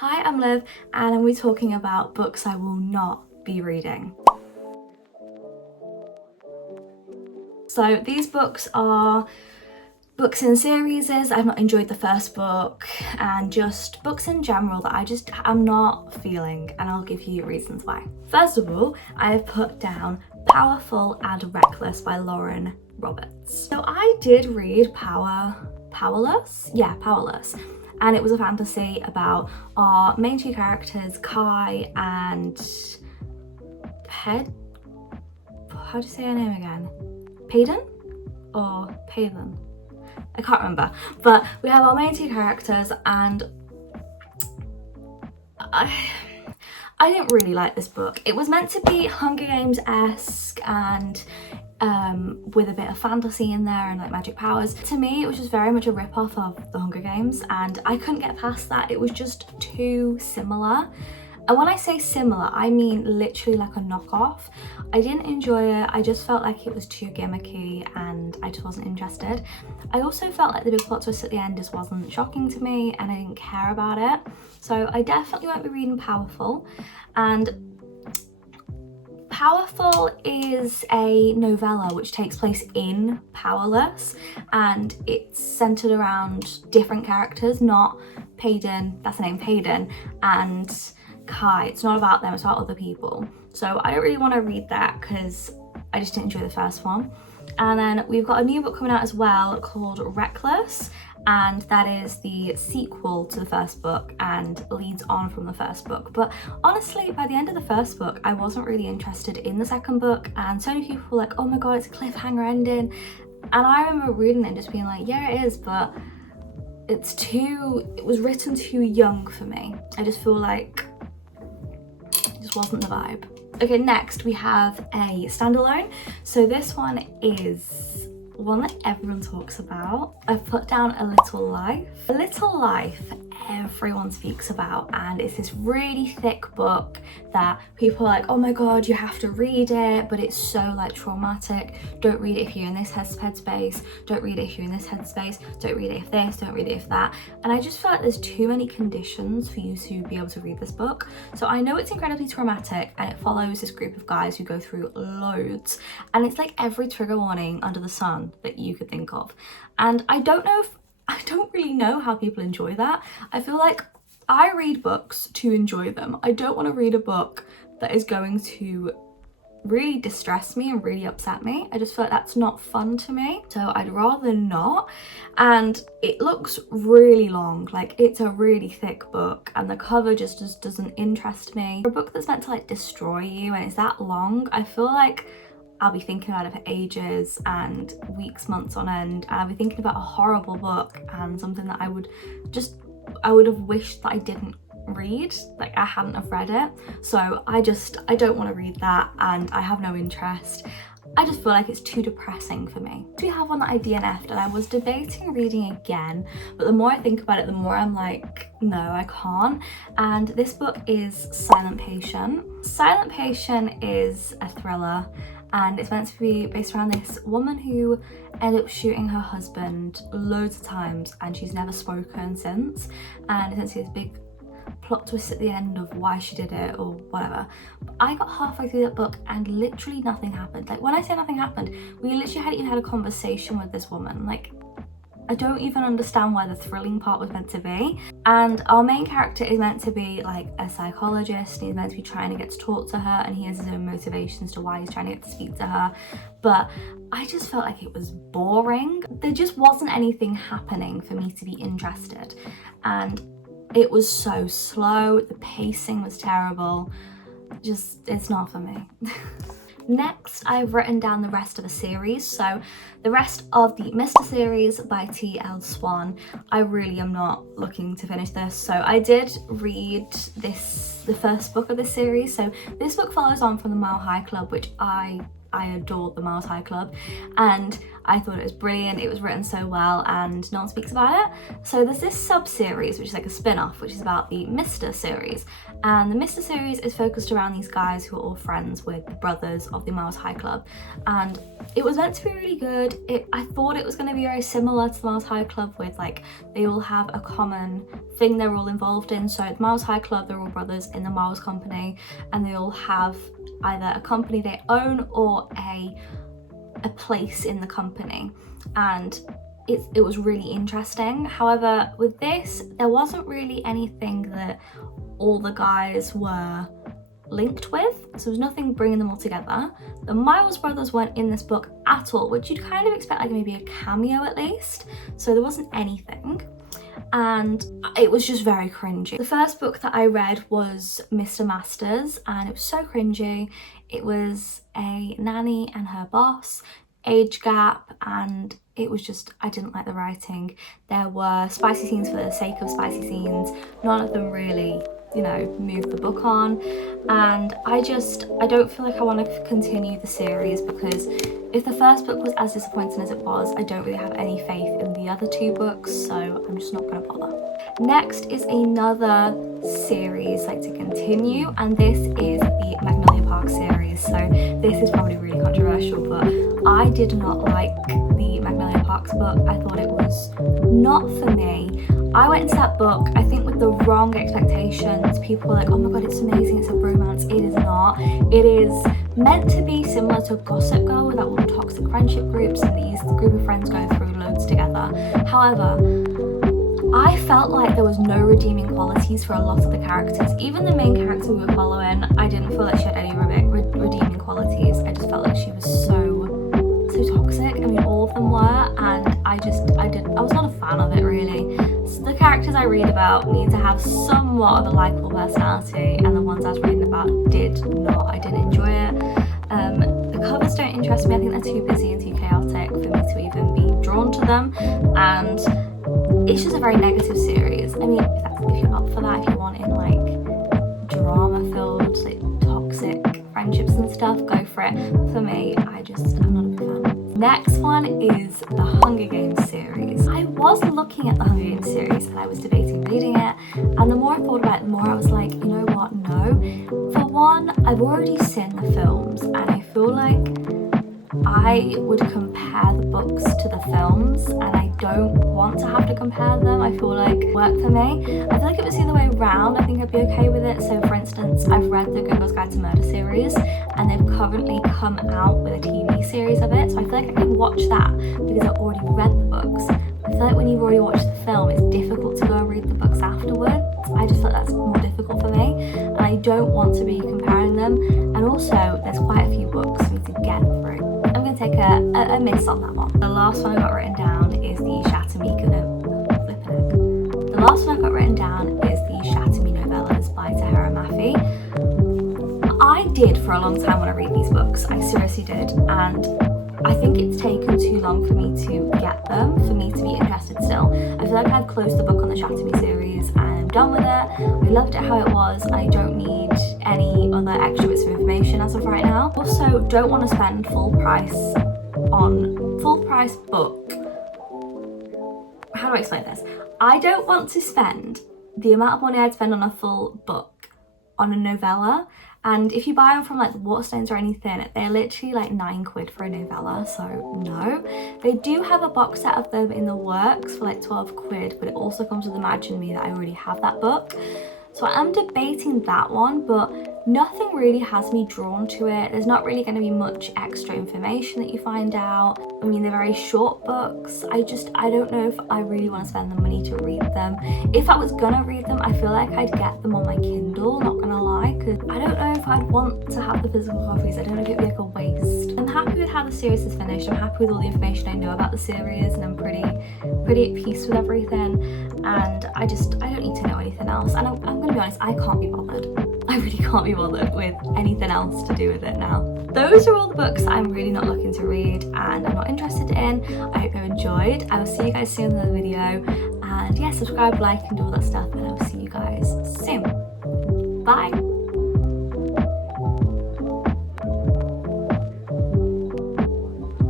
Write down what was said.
Hi, I'm Liv, and I'm talking about books I will not be reading. So these books are books in series. I've not enjoyed the first book, and just books in general that I'm not feeling, and I'll give you reasons why. First of all, I have put down Powerful and Reckless by Lauren Roberts. So I did read Powerless? Yeah, Powerless. And it was a fantasy about our main two characters, Kai and how do you say her name again? Payden or Payden? I can't remember. But we have our main two characters, and I didn't really like this book. It was meant to be Hunger Games-esque and with a bit of fantasy in there and like magic powers. To me, it was just very much a rip-off of the Hunger Games, and I couldn't get past that. It was just too similar. And when I say similar, I mean literally like a knockoff. I didn't enjoy it. I just felt like it was too gimmicky and I just wasn't interested. I also felt like the big plot twist at the end just wasn't shocking to me, and I didn't care about it. So I definitely won't be reading Powerful. And Powerful is a novella which takes place in Powerless, and it's centered around different characters, not Payden, that's the name, Payden, and Kai. It's not about them, it's about other people. So I don't really want to read that because I just didn't enjoy the first one. And then we've got a new book coming out as well called Reckless, and that is the sequel to the first book and leads on from the first book. But honestly, by the end of the first book, I wasn't really interested in the second book, and so many people were like, oh my god, it's a cliffhanger ending. And I remember reading it and just being like, yeah, it is, but it was written too young for me. I just feel like it just wasn't the vibe. Okay, next we have a standalone. So this one is one that everyone talks about. I've put down A Little Life. A Little Life everyone speaks about, and it's this really thick book that people are like, oh my god, you have to read it, but it's so like traumatic. Don't read it if you're in this headspace. Don't read it if you're in this headspace. Don't read it if this, don't read it if that. And I just feel like there's too many conditions for you to be able to read this book. So I know it's incredibly traumatic, and it follows this group of guys who go through loads, and it's like every trigger warning under the sun that you could think of. And I don't really know how people enjoy that. I feel like I read books to enjoy them. I don't want to read a book that is going to really distress me and really upset me. I just feel like that's not fun to me, so I'd rather not. And it looks really long, like it's a really thick book, and the cover just doesn't interest me. For a book that's meant to like destroy you and it's that long, I feel like I'll be thinking about it for ages and weeks, months on end, and I'll be thinking about a horrible book and something that I would have wished that I didn't read, like I hadn't have read it. So I don't want to read that, and I have no interest. I just feel like it's too depressing for me. We have one that I DNF'd, and I was debating reading again, but the more I think about it, the more I'm like, no, I can't. And this book is Silent Patient. Silent Patient is a thriller, and it's meant to be based around this woman who ended up shooting her husband loads of times, and she's never spoken since. And essentially this big plot twist at the end of why she did it or whatever. But I got halfway through that book and literally nothing happened. Like when I say nothing happened, we literally hadn't even had a conversation with this woman. Like I don't even understand why the thrilling part was meant to be. And our main character is meant to be like a psychologist, and he's meant to be trying to get to talk to her, and he has his own motivations to why he's trying to get to speak to her. But I just felt like it was boring. There just wasn't anything happening for me to be interested. And it was so slow, the pacing was terrible. It's not for me. Next, I've written down the rest of a series. So the rest of the Mr. series by T.L. Swan. I really am not looking to finish this. So I did read the first book of this series. So this book follows on from the Mile High Club, which I I adored the Miles High Club, and I thought it was brilliant. It was written so well and no one speaks about it. So there's this sub-series which is like a spin-off, which is about the Mr. series, and the Mr. series is focused around these guys who are all friends with the brothers of the Miles High Club, and it was meant to be really good. I thought it was going to be very similar to the Miles High Club, with like they all have a common thing they're all involved in. So the Miles High Club, they're all brothers in the Miles Company, and they all have either a company they own or a place in the company, and it was really interesting. However, with this, there wasn't really anything that all the guys were linked with, so there was nothing bringing them all together. The Miles brothers weren't in this book at all, which you'd kind of expect like maybe a cameo at least, so there wasn't anything, and it was just very cringy. The first book that I read was Mr. Masters, and it was so cringy. It was a nanny and her boss, age gap, and it was just, I didn't like the writing. There were spicy scenes for the sake of spicy scenes. None of them really, you know, moved the book on, and I don't feel like I want to continue the series, because if the first book was as disappointing as it was, I don't really have any faith in the other two books, so I'm just not going to bother. Next is another series like to continue, and this is the Magnolia Park series. So this is probably really controversial, but I did not like the Magnolia Parks book. I thought it was not for me. I went into that book, I think, with the wrong expectations. People were like, oh my god, it's amazing, it's a romance. It is not. It is meant to be similar to Gossip Girl, with all the toxic friendship groups, and these group of friends go through loads together. However, I felt like there was no redeeming qualities for a lot of the characters. Even the main character we were following, I didn't feel like she had any redeeming qualities. I just felt like she was so toxic. I mean, all of them were, and I was not a fan of it really. So the characters I read about need to have somewhat of a likeable personality, and the ones I was reading about did not. I didn't enjoy it. The covers don't interest me. I think they're too busy and too chaotic for me to even be drawn to them, and it's just a very negative series. I mean, if you're up for that, if you're wanting like drama-filled, like toxic friendships and stuff, go for it. For me, I'm not a big fan. Next one is the Hunger Games series. I was looking at the Hunger Games series and I was debating reading it, and the more I thought about it, the more I was like, you know what, no. For one, I've already seen the films, and I feel like I would compare the books to the films, and I don't want to have to compare them. I feel like it worked for me. I feel like if it was the other way around, I think I'd be okay with it. So for instance, I've read the Good Girls Guide to Murder series, and they've currently come out with a TV series of it, so I feel like I can watch that because I've already read the books. I feel like when you've already watched the film, it's difficult to go and read the books afterwards. I just feel like that's more difficult for me, and I don't want to be comparing them. And also, there's quite a few books for me to get through. I'm going to take a miss on that one. The last one I got written down is the Shatter Me The last one I got written down is the Shatter Me novellas by Tahira Mafi. I did for a long time want to read these books. I seriously did, and I think it's taken too long for me to get them, for me to be interested still. I feel like I've closed the book on the Shatter Me series and I'm done with it. I loved it how it was. I don't need any other extra bits of information as of right now. Also, don't want to spend full price book. How do I explain this? I don't want to spend the amount of money I'd spend on a full book on a novella. And if you buy them from like the Waterstones or anything, they're literally like £9 for a novella, so no. They do have a box set of them in the works for like £12, but it also comes with Imagine Me that I already have that book. So I'm debating that one, but nothing really has me drawn to it. There's not really going to be much extra information that you find out. I mean, they're very short books. I don't know if I really want to spend the money to read them. If I was gonna read them, I feel like I'd get them on my Kindle, not gonna lie, because I don't know if I'd want to have the physical copies. I don't know if it'd be like a waste. I'm happy with how the series is finished. I'm happy with all the information I know about the series, and I'm pretty at peace with everything, and I don't need to know anything else. And I'm gonna be honest, I can't be bothered. I really can't be bothered with anything else to do with it now. Those are all the books that I'm really not looking to read and I'm not interested in. I hope you enjoyed. I will see you guys soon in the video, and yeah, subscribe, like, and do all that stuff, and I will see you guys soon. Bye.